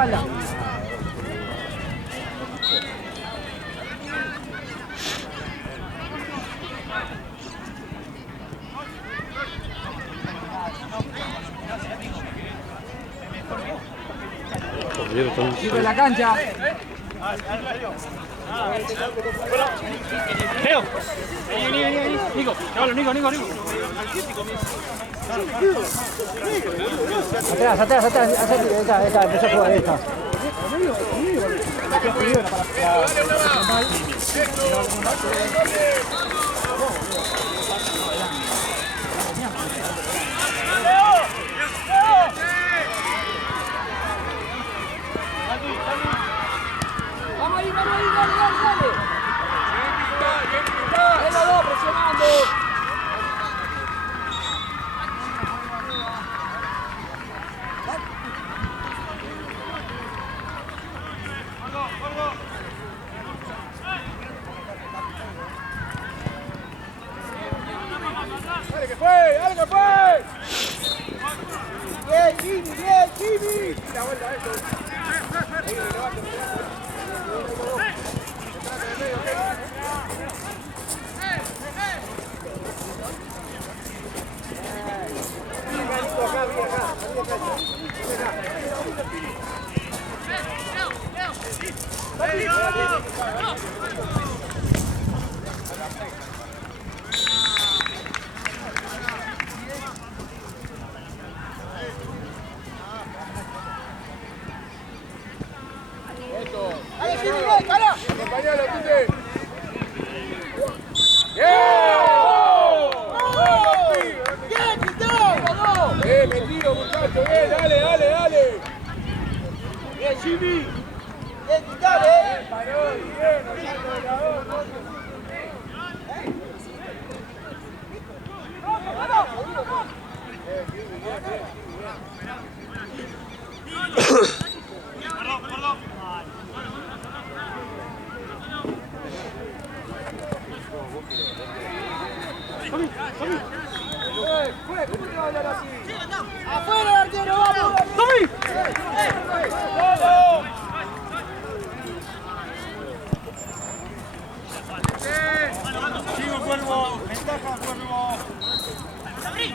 espalda. Libre la cancha. Leo. Vení. Nico. Chavalo, Nico. Atrás. Esta, empezó a jugar esta. Vamos ahí, dale. Bien, los dos presionando. ¡Dale que fue! ¡Bien, Jimmy! La vuelta esto. Acompañalo, Tite. ¡Bien, metido, muchacho! ¡Bien, dale! ¡Bien, Jimmy! ¡Bien, dale! ¡Afuera el arquero! ¡Vamos! Sigo Cuervo. Ventaja Cuervo. Bien.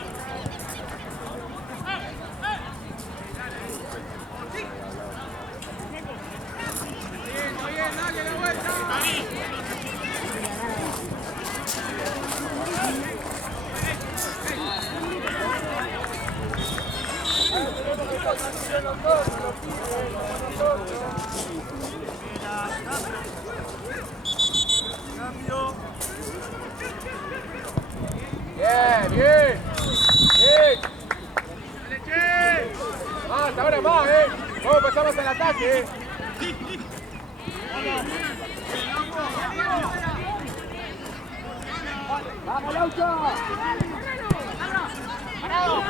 Más, ahora más, Vamos, pasamos al ataque, ¡Vamos, Laucha! ¡Parado!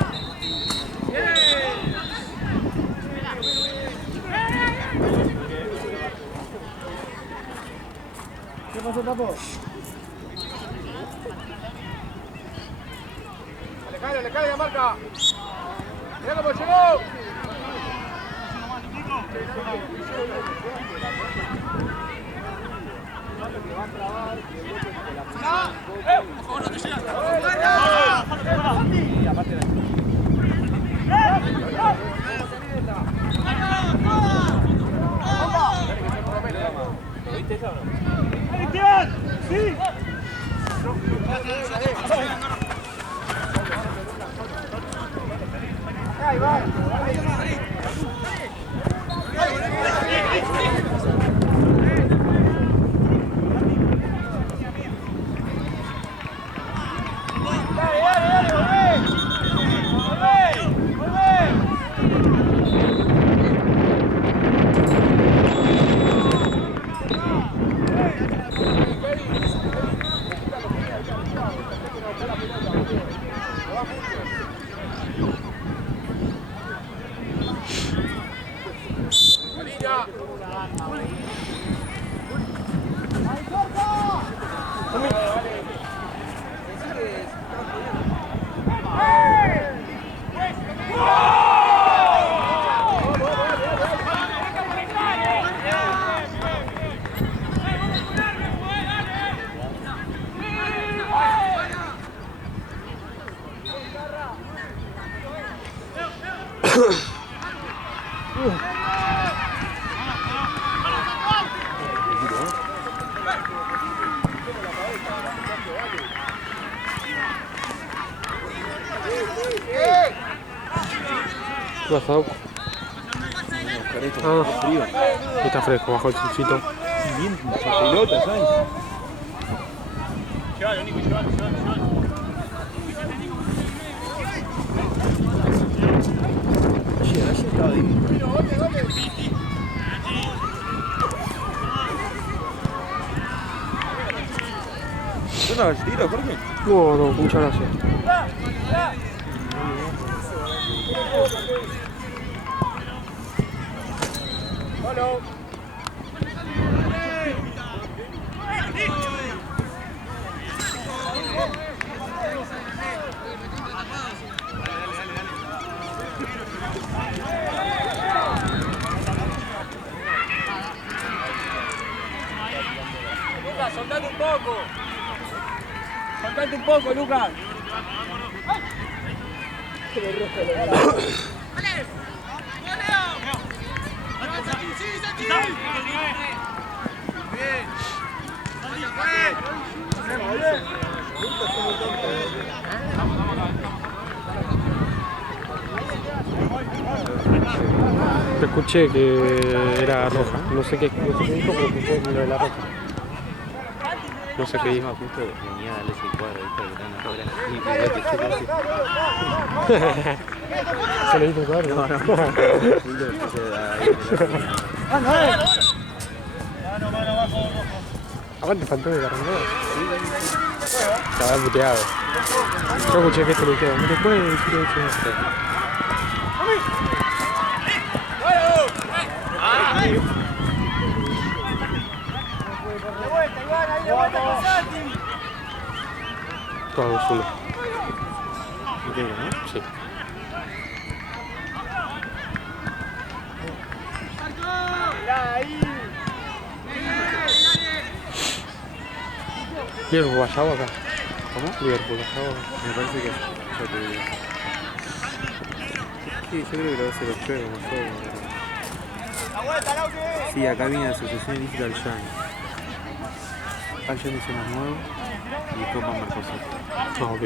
¿Qué pasó, Papo? Le cae la marca. Mirá cómo llegó. ¡Cristian! ¡Sí! Ahí va. ¿Qué pasa, Doc? Ah, está fresco, bajo el solcito. Bien, pelota, ¿sabes? Llévalo, Nico, llévalo. Ayer estaba divino. ¿Una galletita, Jorge? No, muchas gracias. Hola. Lucas, soltate un poco. Soltate un poco, Lucas. Escuché que era roja. No sé qué dijo, pero escuché lo de la roja. No sé qué dijo. Justo venía a darle ese cuadro, ¿viste? Que tan ahora. ¿Se le dijo el cuadro? No. Aguante, faltó de carrera. Estaba puteado. Yo escuché que esto le quedó. No te puede decir eso. Todos uno. Sí. Liverpool Guayabo acá. ¿Cómo? Liverpool Guayabo acá. Me parece que ya te digo. Sí, yo creo que lo va a hacer el juego, no sé. Sí, acá viene la asociación ilícita al Gianni. Al Gianni son los nuevos y después va Mercosur. Ah, ok.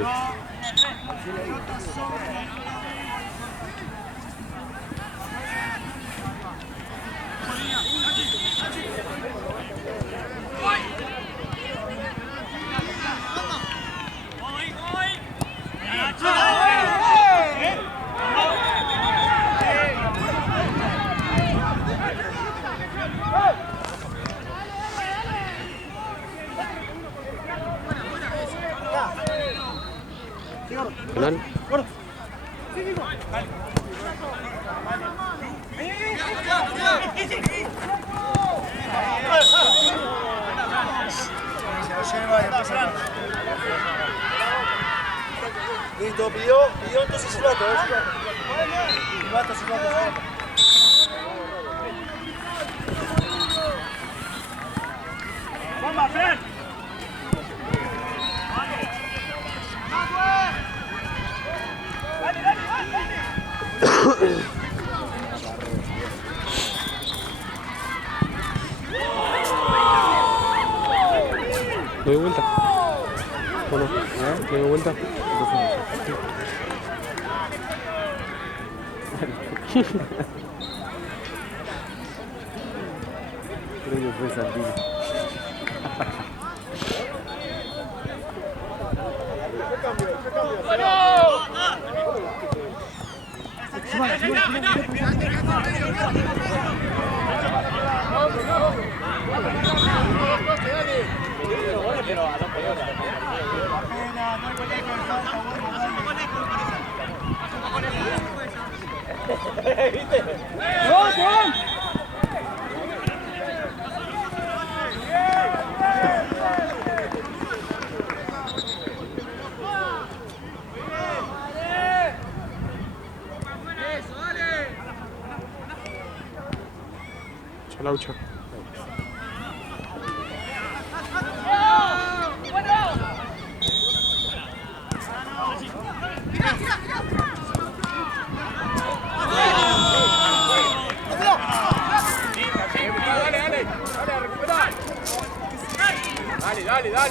Penal. Listo, pidió entonces silbato, silbato. ¡Vamos, Fran! ¿Le doy vuelta? ¿O no? ¿Le doy vuelta? Creo que fue Santini. Chalaucha.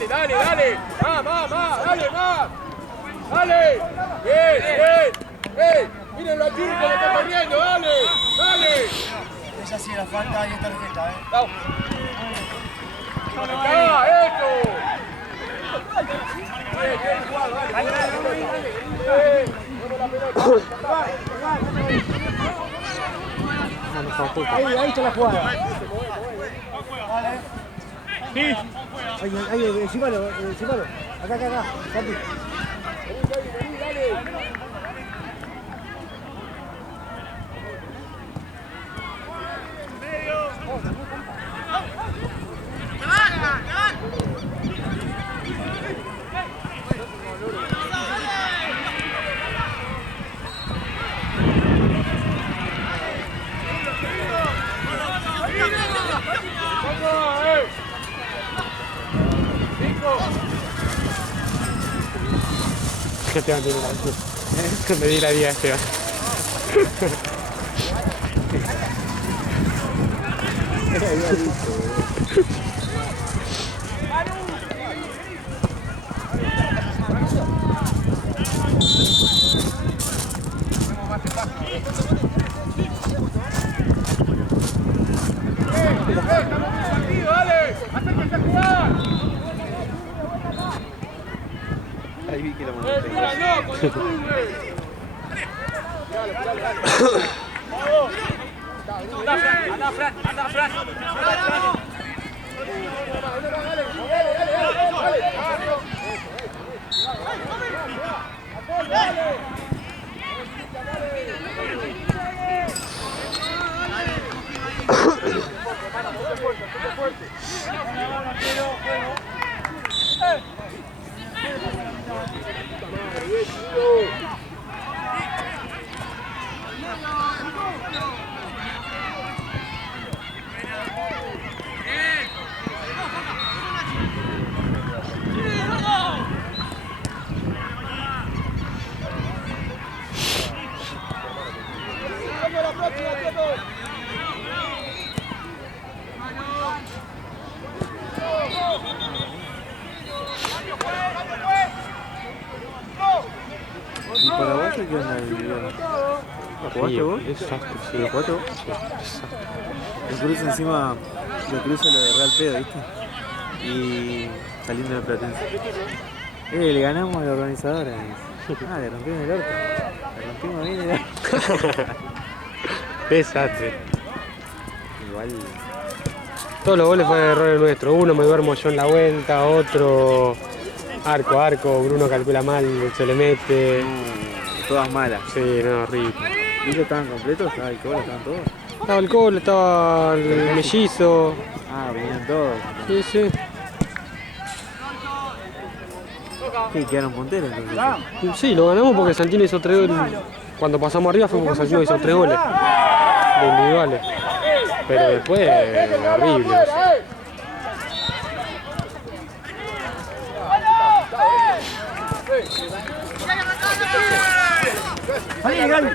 Dale. Más, dale, más. Dale. Bien. Mírenlo al chico, que está corriendo, dale, dale. Esa sí, la falta y es tarjeta, ¡Acá, esto! Bien, igual, dale, ahí está la jugada. Sí. Ahí, encimalo. Acá, Santi. vení, dale. ¿Qué te va a tener la vida? Que me di la vida este. Ahí vi que la montaña. Anda, Fran. ¿Y Paraguayo qué onda? ¿Lo jugaste vos? Exacto, sí. ¿Lo jugaste vos? Lo cruza encima, lo cruza lo de Real Pedo, ¿viste? Y saliendo de Platense. Le ganamos a la organizadora. Le rompimos el orto. Le rompimos bien el orto. Desastre. Igual. Todos los goles fueron errores nuestros. Uno me duermo yo en la vuelta, otro arco, Bruno calcula mal, se le mete. Todas malas. Sí, no, horrible. ¿Y ellos estaban completos? ¿Estaba el Colo? ¿Estaban todos? Estaba el Colo, estaba el mellizo. Ah, venían todos. Sí. Sí, quedaron punteros entonces. Sí, lo ganamos porque Santino hizo 3 goles. Cuando pasamos arriba fue porque Santino hizo 3 goles de individuales. Pero después, horrible. Ahí, Gaby.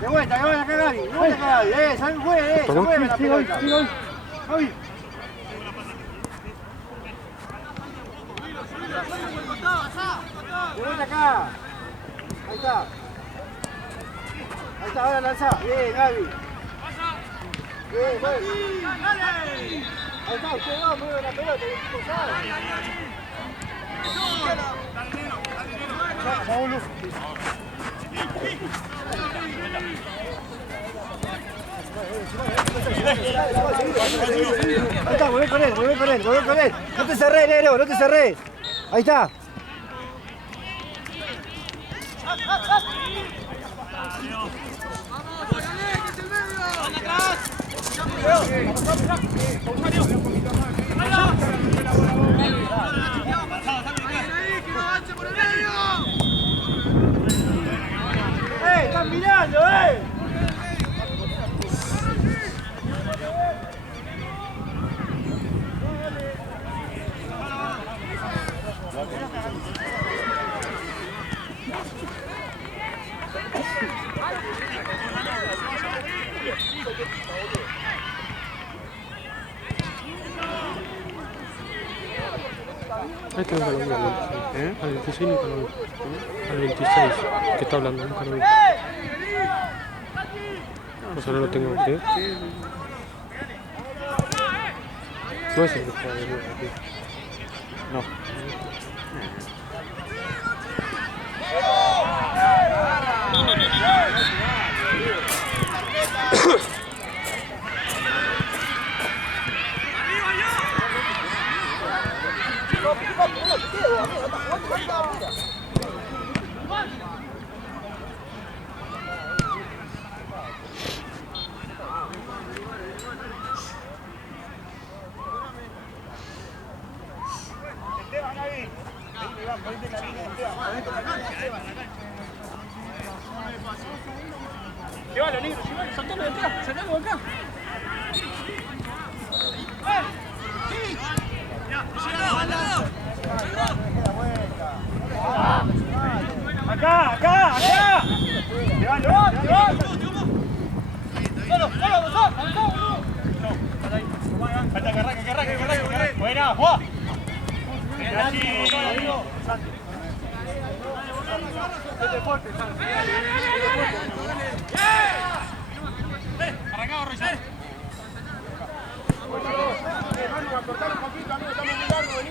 De vuelta acá, Gaby. De vuelta acá, Gaby. Sal, juegue la pelota. Gaby. De vuelta acá. Ahí está, ahora lanza. Bien, Gaby. Bien, Gaby. Ahí está, usted no, mueve la pelota, el equipo sabe. Vamos, ahí está, mueve con él. No te cerré, negro, no te cerré. Ahí está. ¡Están mirando, Ahí tengo un colombiano. Al 26 nunca lo vi. Al 26, que está hablando, nunca lo vi. O sea, no lo tengo aquí. No es el que juega de nuevo aquí. No. Llévalo, negro, llévalo, sacalo de acá, sacalo de acá. Acá, acá, acá. Llévalo, llévalo. Solo, solo. Falta que arranque. Buena, Juan. Arrancado, Reyes. Cortar un poquito, amigo, estamos muy largos, vení.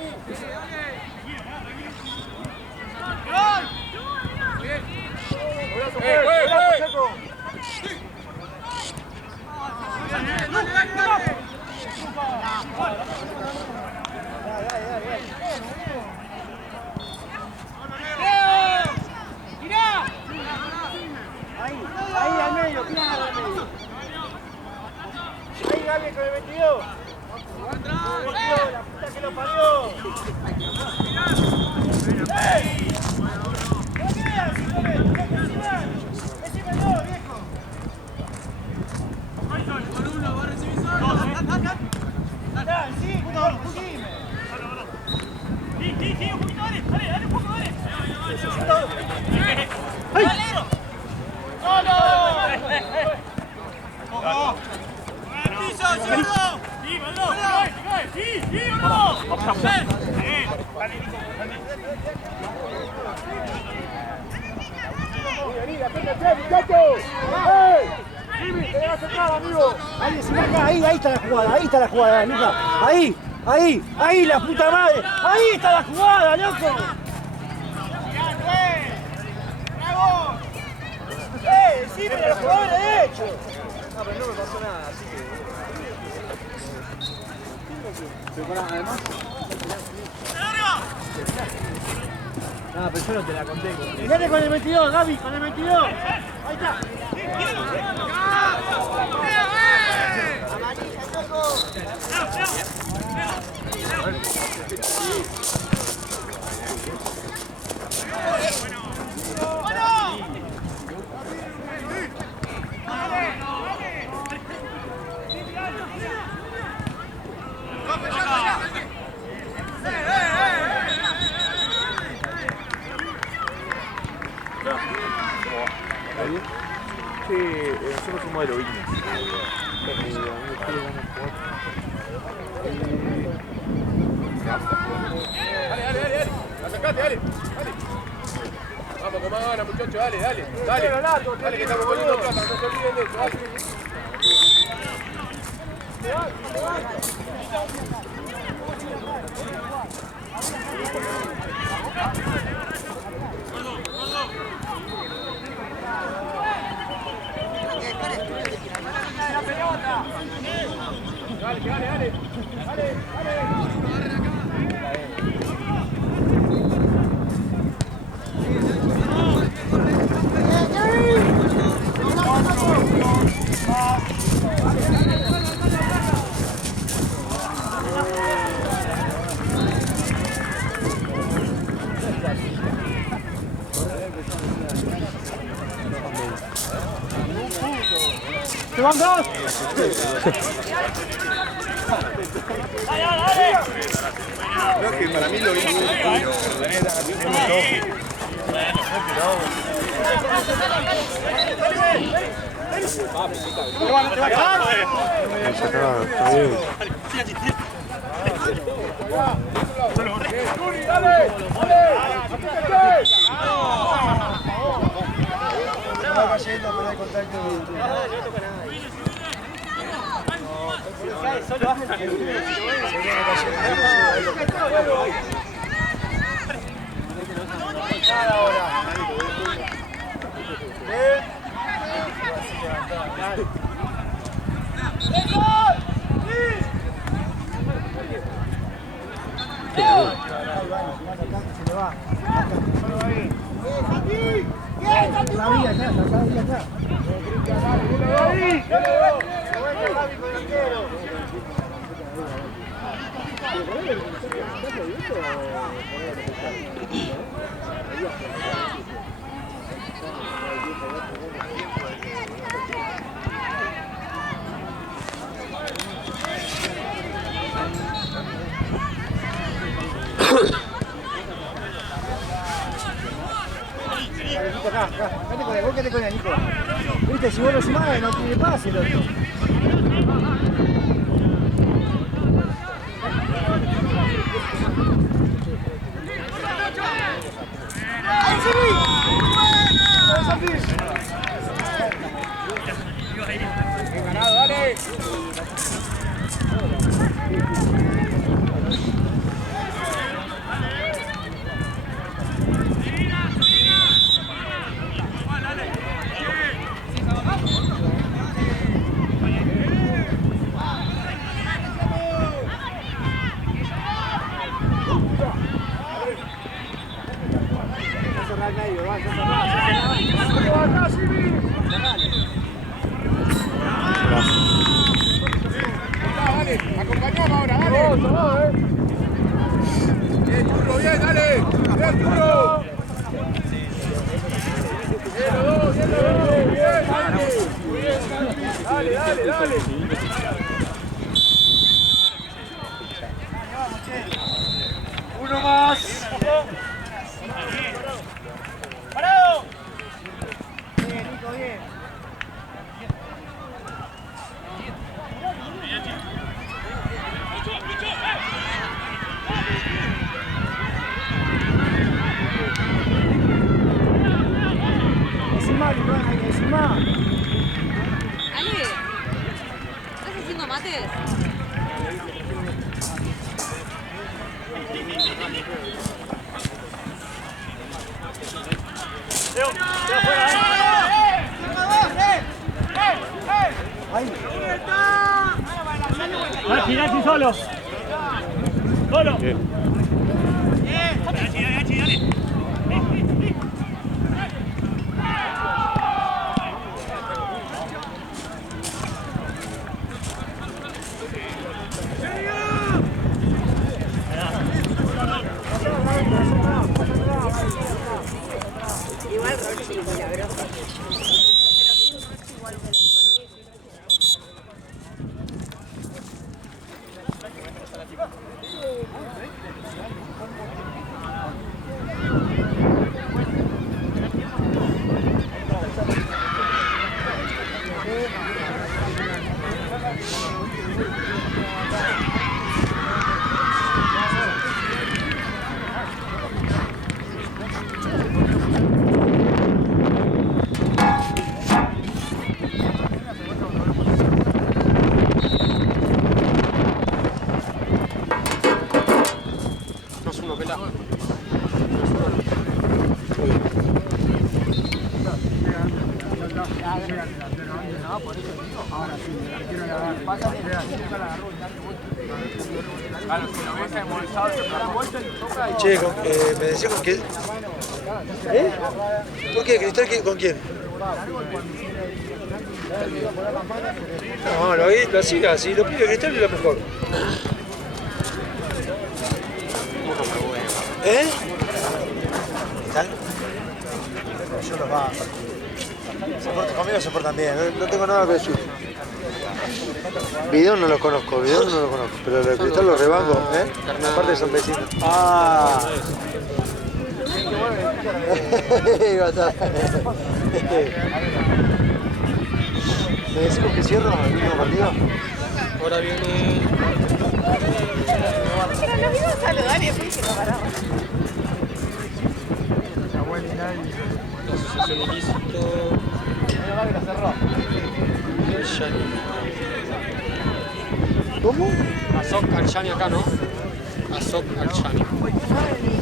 Ahí al medio, tira al medio. Ahí Gaby con el 22. La puta que lo parió. ¡Ey! ¿Qué queda? Decime no, viejo. Con uno, va a recibir solo. Dale, sí, seguime. Sí, un poquito, dale, un poco, dale. ¡Ay! ¡Solo! ¡Piso, zurdo! ¡Sí, balón! ¡Sí, uno! Vení, acércate, muchachos. ¡Ey! Jimmy, te vas a entrar, amigo. Ahí, encima acá, ahí está la jugada, Luca. Ahí, la puta madre. Ahí está la jugada, loco. ¡Bravo! Sí, pero los jugadores de hecho. No, pero no me pasó nada, así que... Pero para, además... No, pero yo no te la conté. Fíjate con el 22, Gaby, con el 22. Ahí está. Sí, nosotros somos de Loviña. Dale. Acercate, dale. Vamos con más ganas, muchachos, dale. Dale, que estamos poniendo plata, no se olviden de eso, dale. Dale. ¡Te van dos! Creo que para mí lo hizo. Va cayendo, pero hay contacto. Vete con el Nico. Viste, si vos lo sumás, no tiene pase el otro. Ganado, dale. Acompañamos ahora, dale. Bien, Churro, bien, dale. Bien, Churro. Bien, dale. Uno más. ¡Parado! Bien, Nico, bien. Encima, Nicolás, hay que encima. Ale, ¿estás haciendo mates? Va a girar tú solo. Solo. Igual Rochi, milagroso. Che, me decía con qué. ¿Por qué? ¿Cristal con quién? No, lo siga, si lo pide Cristal es lo mejor. ¿Cristal? Yo los bajo. Conmigo se portan bien, no tengo nada que decir. Bidón no lo conozco, pero el Cristal lo rebanco, ¿eh? Aparte son vecinos. ¡Ah! ¿Me decimos que cierro el último partido? Ahora viene... Pero nos iba a saludar y después se lo paramos. La asociación ilícito... ¿Cómo? Azok Alchani acá, ¿no? Azok Alchani.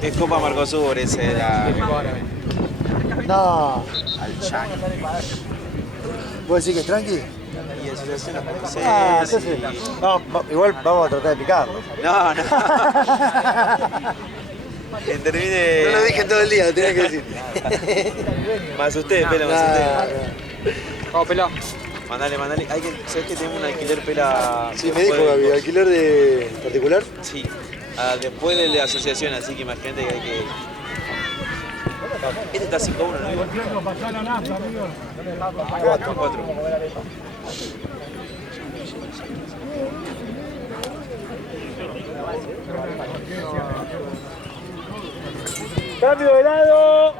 Es Copa Mercosur, ese era. No. Alchani. ¿Vos decís que es tranqui? Y asociación sí, entonces, igual vamos a tratar de picarlo. No. Que termine. No lo dije todo el día, lo tenía que decir. Más usted, pela, más usted. Vamos, pelá. Mandale. ¿Sabes que tenemos un alquiler pela? Sí, me dijo Gaby, ¿alquiler de particular? Sí. Después de la asociación, así que imagínate que hay que. Este está 5-1, ¿no? Igual. 4. ¡Cambio de lado!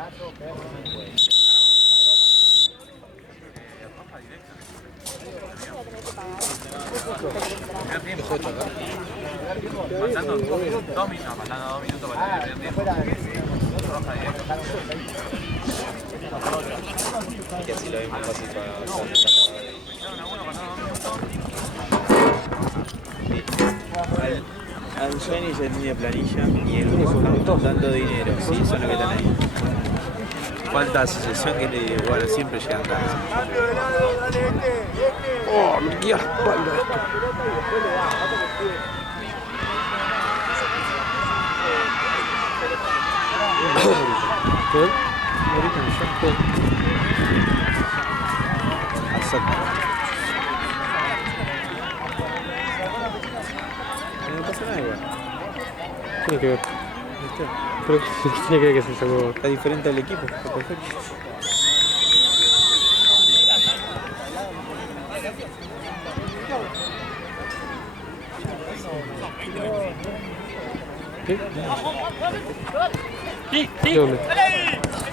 Faltando 2 minutos para el primer tiempo. Roja directa. Y así lo vemos fácil para. Al Sueño se tiene planilla y el único que está dando dinero, sí, son los que están ahí. Falta asociación que bueno, siempre llegan tarde. Oh, me guía la espalda esto. ¿Qué? No pasa nada igual. Tiene que ver. Pero tiene que ver que se sacó. Está diferente al equipo, está perfecto. ¿Qué? Sí. ¿De dónde?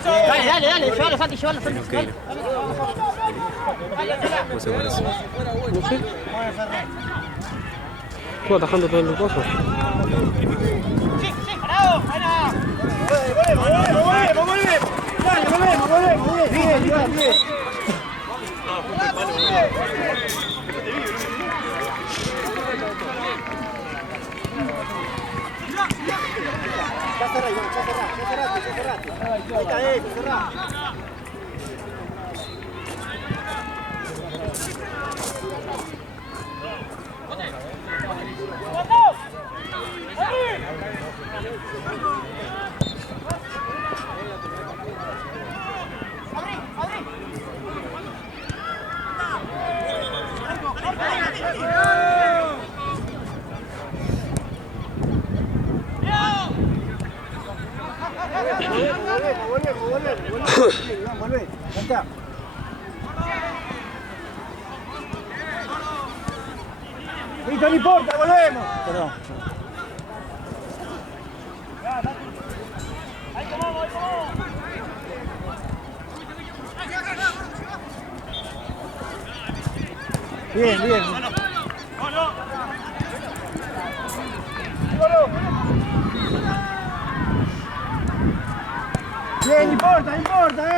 Dale, llévalo, Santi, llévalo. Tengo que ir. ¿Cómo se parece? No sé. Estuvo atajando todo el coso. Parado, buena. Volvemos. Bien. Ya cerraste. Ahí está, cerrá. Volvé. Cantá. Listo, no importa, volvemos. Perdón. Bien. Bien, importa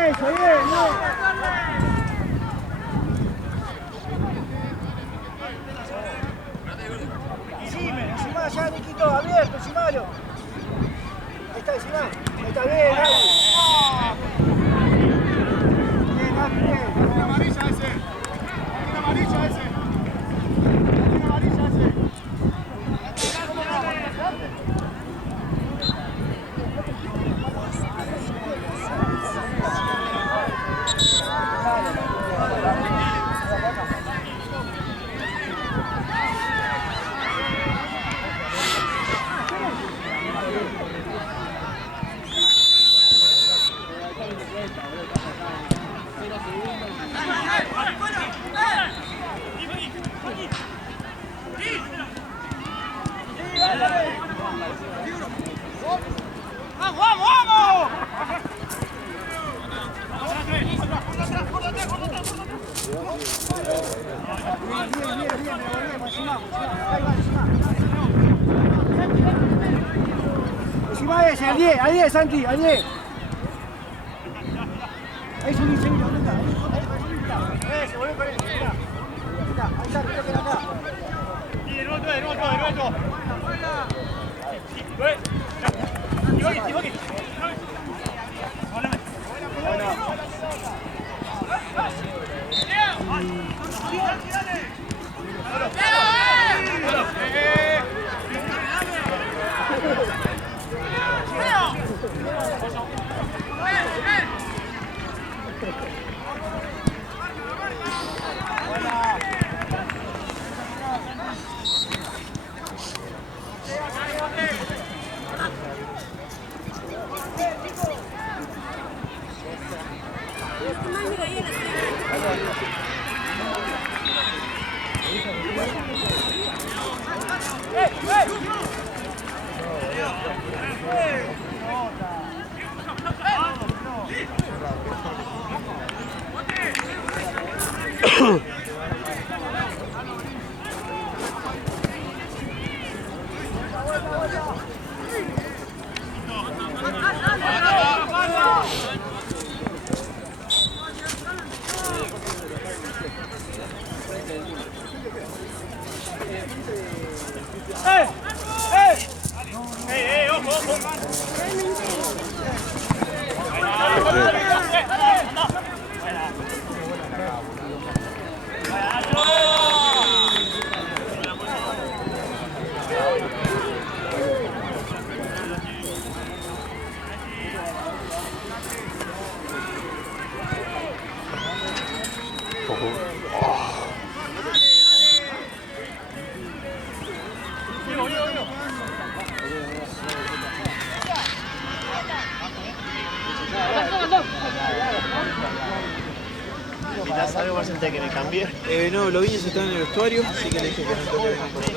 eso, bien, no. Encima allá, Niquito, abierto, encimalo. Ahí está, encima. Ahí está, bien, Bien. Una amarilla ese. Encima ese, al 10, Santi, al 10. Ahí subí, ¿dónde está? Ahí se volvió con él, mirá. Ahí está, creo que era acá. De nuevo. Ya sabemos antes que me cambie. No, los niños están en el vestuario, así que le dije que no toque vengan por acá.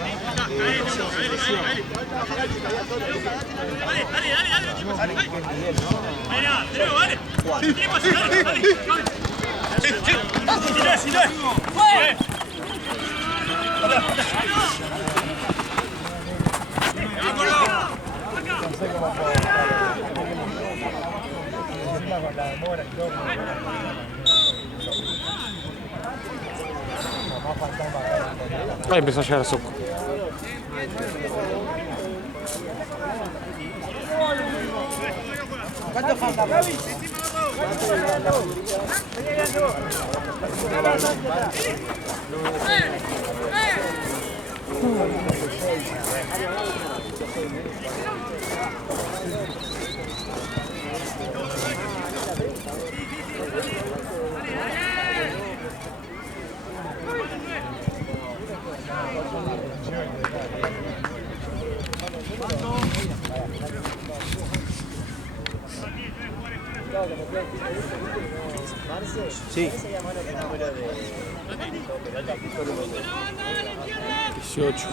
Ahí empezó a llegar a Soco. ¿Cuánto falta, Gaby? Sí. 18.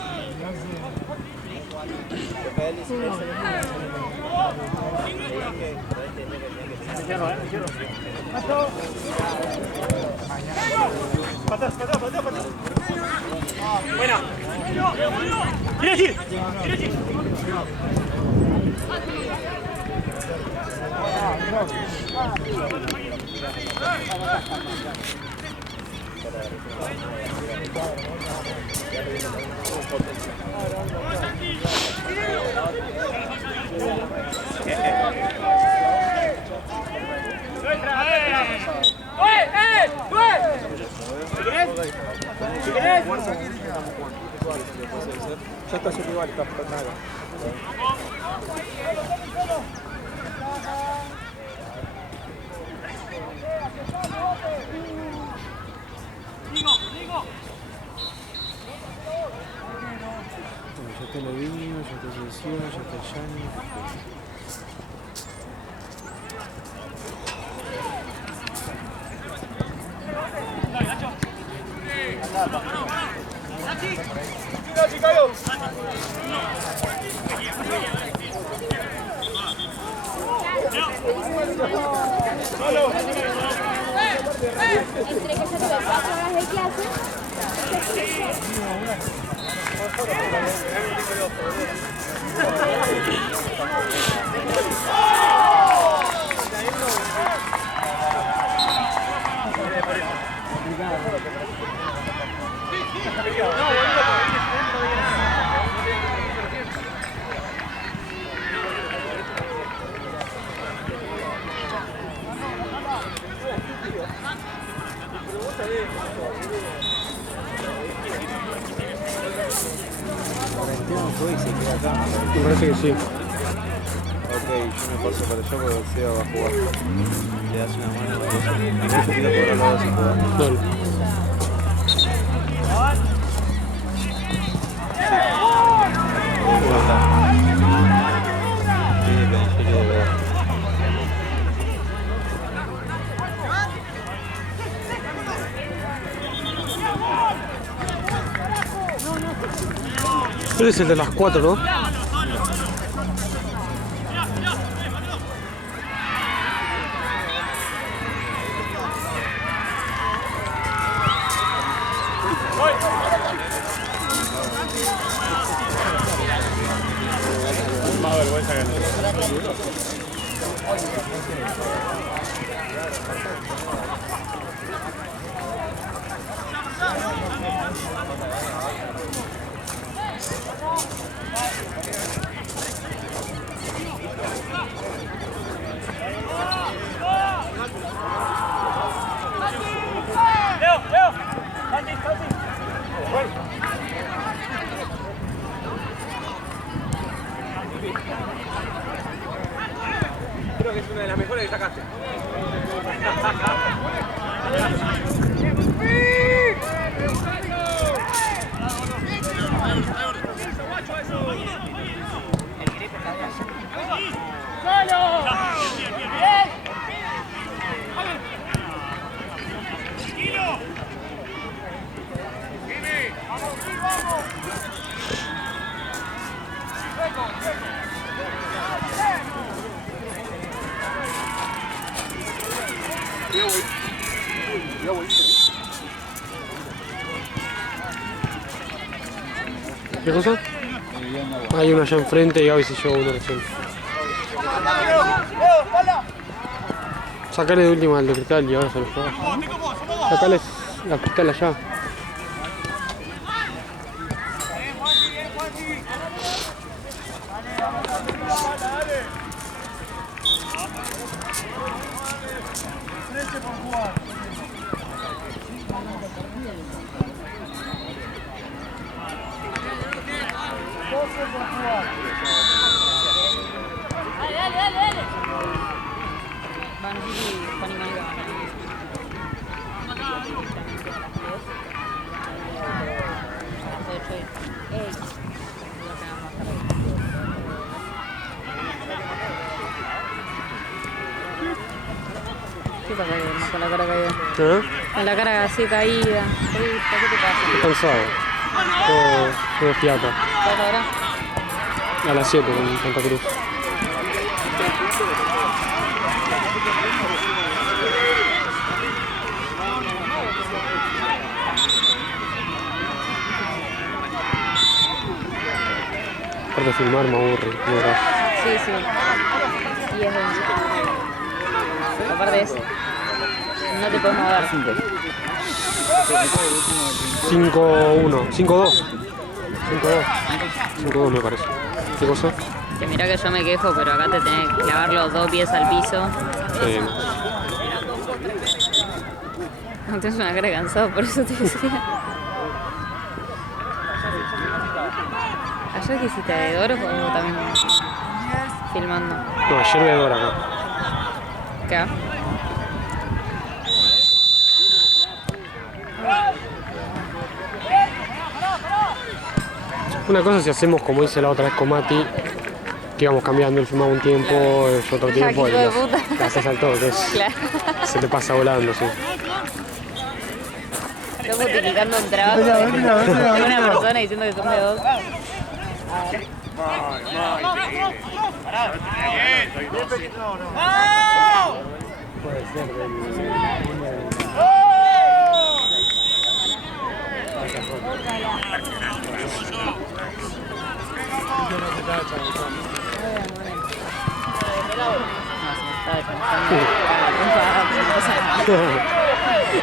Buena. ¡Quiere decir! Ya está su rival, está por nada. Ya está Levinho, ya está Selección, ya está Yani. Entre que se te 4 horas de clase. Fue y se queda acá. Me parece que sí. Ok, yo me paso para allá porque el Seba va a jugar. Le das una mano a eso. Y no te pido por el lado sin jugar. Dale. Tiene planetario de verdad. Él es el de las 4, ¿no? Más vergüenza que no. Creo que es una de las mejores que sacaste. ¿Qué cosa? Hay uno allá enfrente y Gaby se llevó uno recién. Sacale de última al de cristal y ahora se lo lleva. Sacale la cristal allá. ¿Qué pasa con la cara caída? ¿Eh? Con la cara así caída. ¿Qué te pasa? Estoy cansado. Todo fiaca. ¿Cuál hora? A las 7 con Santa Cruz. Aparte de filmar me aburre. Sí, sí. Y es denso. Aparte es... No te podemos dar. 5-1. 5-2. 5-2 me parece. ¿Qué cosa? Que mirá que yo me quejo, pero acá te tenés que clavar los 2 pies al piso. Sí. No tienes una cara cansada, por eso te decía. ¿Ayer que hiciste de Doro o también filmando? No, ayer vi a Dora acá. ¿Qué? Una cosa si hacemos como hice la otra vez con Mati, que íbamos cambiando, él filmaba un tiempo, yo otro tiempo, y hijo de puta. la haces al toque, Claro. se te pasa volando, sí. Estoy justificando un trabajo de una persona diciendo que son de dos. Puede ser del...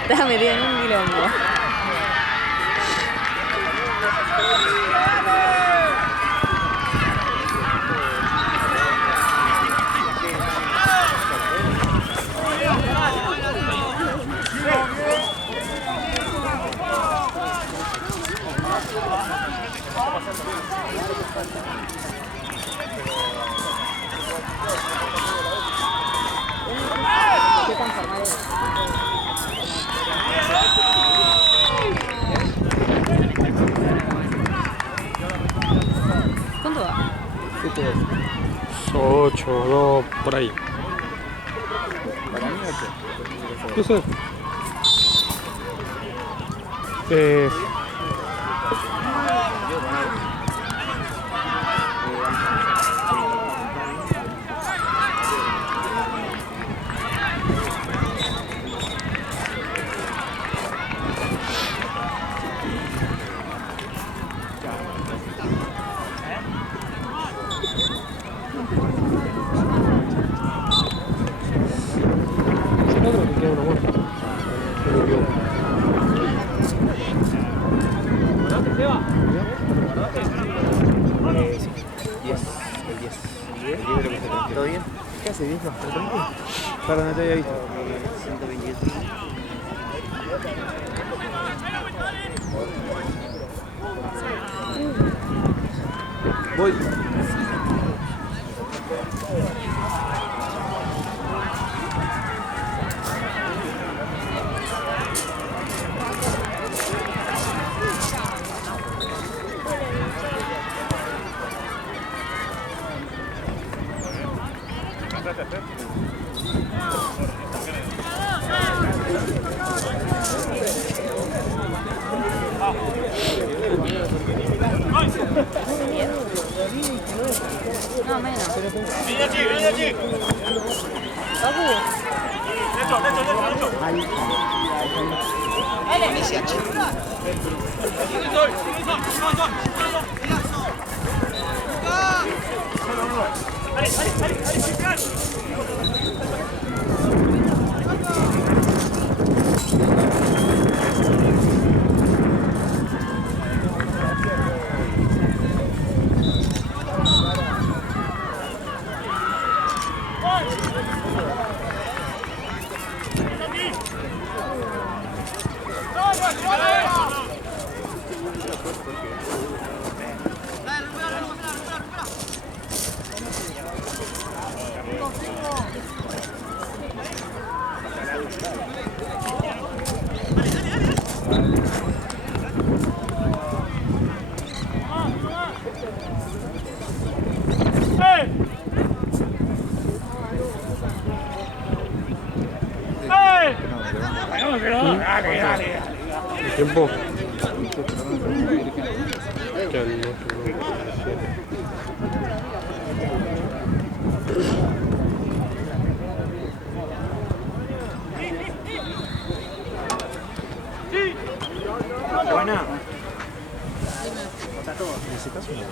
Estaba metido en un quilombo. ¿Cuánto va? 8, 2, por ahí. Para mí 8. No sé. Yo creo que queda una buena. ¿Todo bien? ¿Qué haces, viejo? ¿Estás tranquilo? Para, no te había visto. 123. Voy. No, menos. Vení allí. Papu. ¿El tiempo? Quedan 8, 9, 7. Buena. ¿Necesitas una?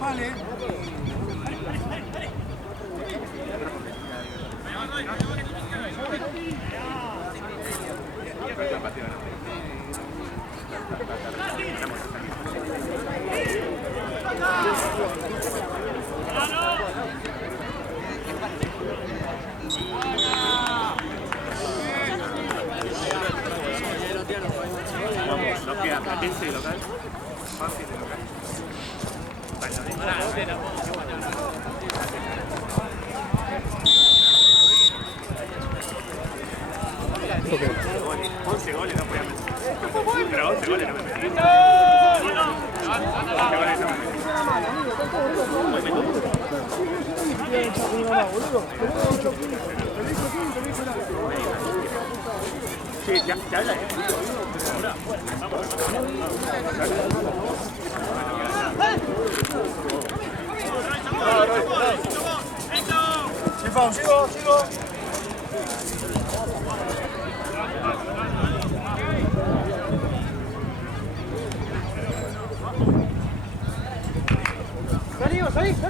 Vale. Vamos, nos queda Platense de local, Banfield de local. Okay. 11 goles no podía meter. Pero 11 goles no me metí. 11 goles no me metí. Sí, ya habla. Sigo. Salí.